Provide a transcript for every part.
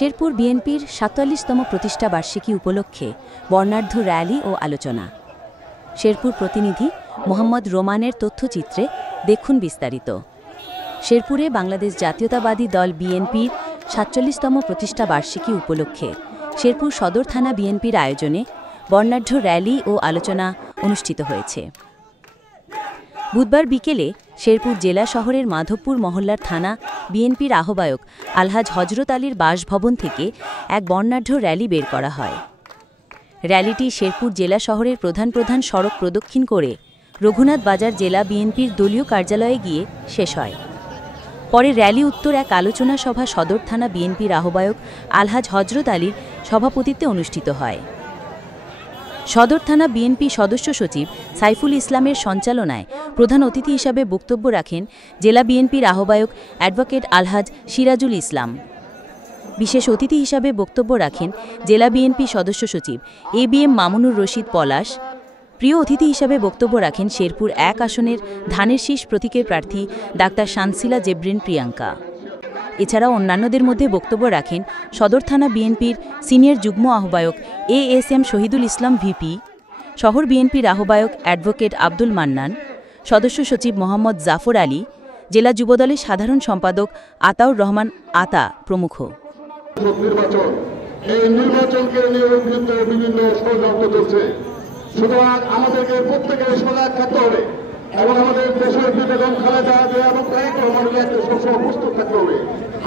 শেরপুর বিএনপির ৪৭তম প্রতিষ্ঠা বার্ষিকী উপলক্ষে বর্ণাঢ্য র্যালি ও আলোচনা। শেরপুর প্রতিনিধি মোহাম্মদ রোমানের তথ্যচিত্রে দেখুন বিস্তারিত। শেরপুরে বাংলাদেশ জাতীয়তাবাদী দল বিএনপির ৪৭তম প্রতিষ্ঠা বার্ষিকী উপলক্ষে শেরপুর সদর থানা বিএনপির আয়োজনে বর্ণাঢ্য র্যালি ও আলোচনা অনুষ্ঠিত হয়েছে। বুধবার বিকেলে শেরপুর জেলা শহরের মাধবপুর মহল্লার থানা বিএনপির আহ্বায়ক আলহাজ হজরত আলীর বাসভবন থেকে এক বর্ণাঢ্য র্যালি বের করা হয়। র্যালিটি শেরপুর জেলা শহরের প্রধান সড়ক প্রদক্ষিণ করে রঘুনাথ বাজার জেলা বিএনপির দলীয় কার্যালয়ে গিয়ে শেষ হয়। পরে র্যালি উত্তর এক আলোচনা সভা সদর থানা বিএনপির আহ্বায়ক আলহাজ হজরত আলীর সভাপতিত্বে অনুষ্ঠিত হয়। সদর থানা বিএনপি সদস্য সচিব সাইফুল ইসলামের সঞ্চালনায় প্রধান অতিথি হিসাবে বক্তব্য রাখেন জেলা বিএনপির আহ্বায়ক অ্যাডভোকেট আলহাজ সিরাজুল ইসলাম। বিশেষ অতিথি হিসাবে বক্তব্য রাখেন জেলা বিএনপি সদস্য সচিব এবিএম মামুনুর রশিদ পলাশ। প্রিয় অতিথি হিসাবে বক্তব্য রাখেন শেরপুর ১ আসনের ধানের শীষ প্রতীকের প্রার্থী ডাক্তার শানসিলা জেব্রিন প্রিয়াঙ্কা। এছাড়াও অন্যান্যদের মধ্যে বক্তব্য রাখেন সদর থানা বিএনপির সিনিয়র যুগ্ম আহ্বায়ক এএসএম শহীদুল ইসলাম ভিপি, শহর বিএনপির আহ্বায়ক অ্যাডভোকেট আব্দুল মান্নান, সদস্য সচিব মোহাম্মদ জাফর আলী, জেলা যুবদলের সাধারণ সম্পাদক আতাউর রহমান আতা প্রমুখ। সুতরাং আমাদেরকে প্রত্যেকের সজাগ থাকতে হবে এবং আমাদের দেশের বেগম খালেদা জিয়া এবং তারেক রহমানকে একটা সবসময় প্রস্তুত থাকতে হবে।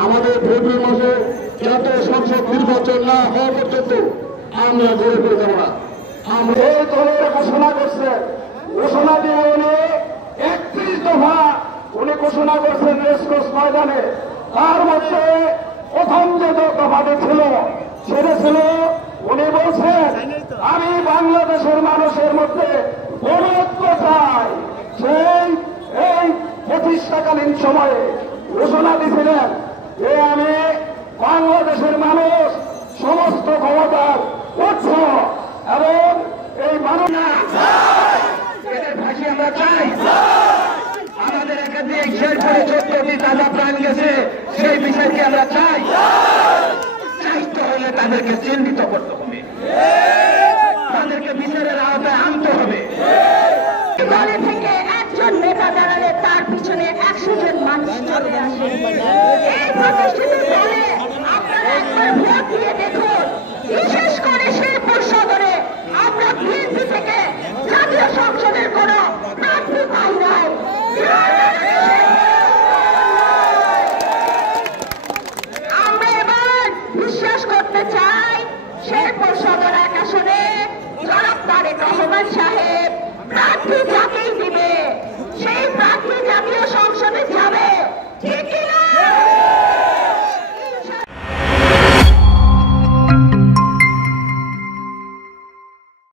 আমাদের ফেব্রুয়ারি মাসে জাতীয় সংসদ নির্বাচন না হওয়া পর্যন্ত আমরা গড়ে ফিরে যাব না। আমরা এই দলের ঘোষণা করছে, ঘোষণা দিয়ে উনি ৩১ দফা উনি ঘোষণা করছেন রেসকোর্স ময়দানে। তার মধ্যে প্রথম যে দফাটি ছিল সেটা ছিল উনি বলছেন আমি বাংলাদেশের মানুষের মধ্যে ঐক্য চাই। সেই এই প্রতিষ্ঠাকালীন সময়ে ঘোষণা দিয়েছিলেন যে আমি বাংলাদেশের মানুষ সমস্ত ক্ষমতার উৎস এবং এই মানুষ ফাঁসি আমরা চাই। আমাদের একাধিক শেরপুরে ১৪টি তাজা প্রাণ গেছে, সেই বিষয়কে আমরা চাই। চাইতে হলে তাদেরকে চিহ্নিত করতে হবে, তাদেরকে বিচারের আওতায় আনতে হবে। দলে থেকে একজন নেতা দাঁড়ালে তার পিছনে ১০০ জন মানুষ চলে আসে। এই প্রতিষ্ঠিত দলে আপনারা একবার ভোট দিয়ে দেখুন। বিশেষ করে শেরপুর সদরে আমরা বিএনপি থেকে জাতীয় সংসদের কোন প্রার্থী পাই নাই। আমরা এবার বিশ্বাস করতে চাই শেরপুর সদর ১ আসনে জনাব তারেক রহমান সাহেব প্রার্থী যাকেই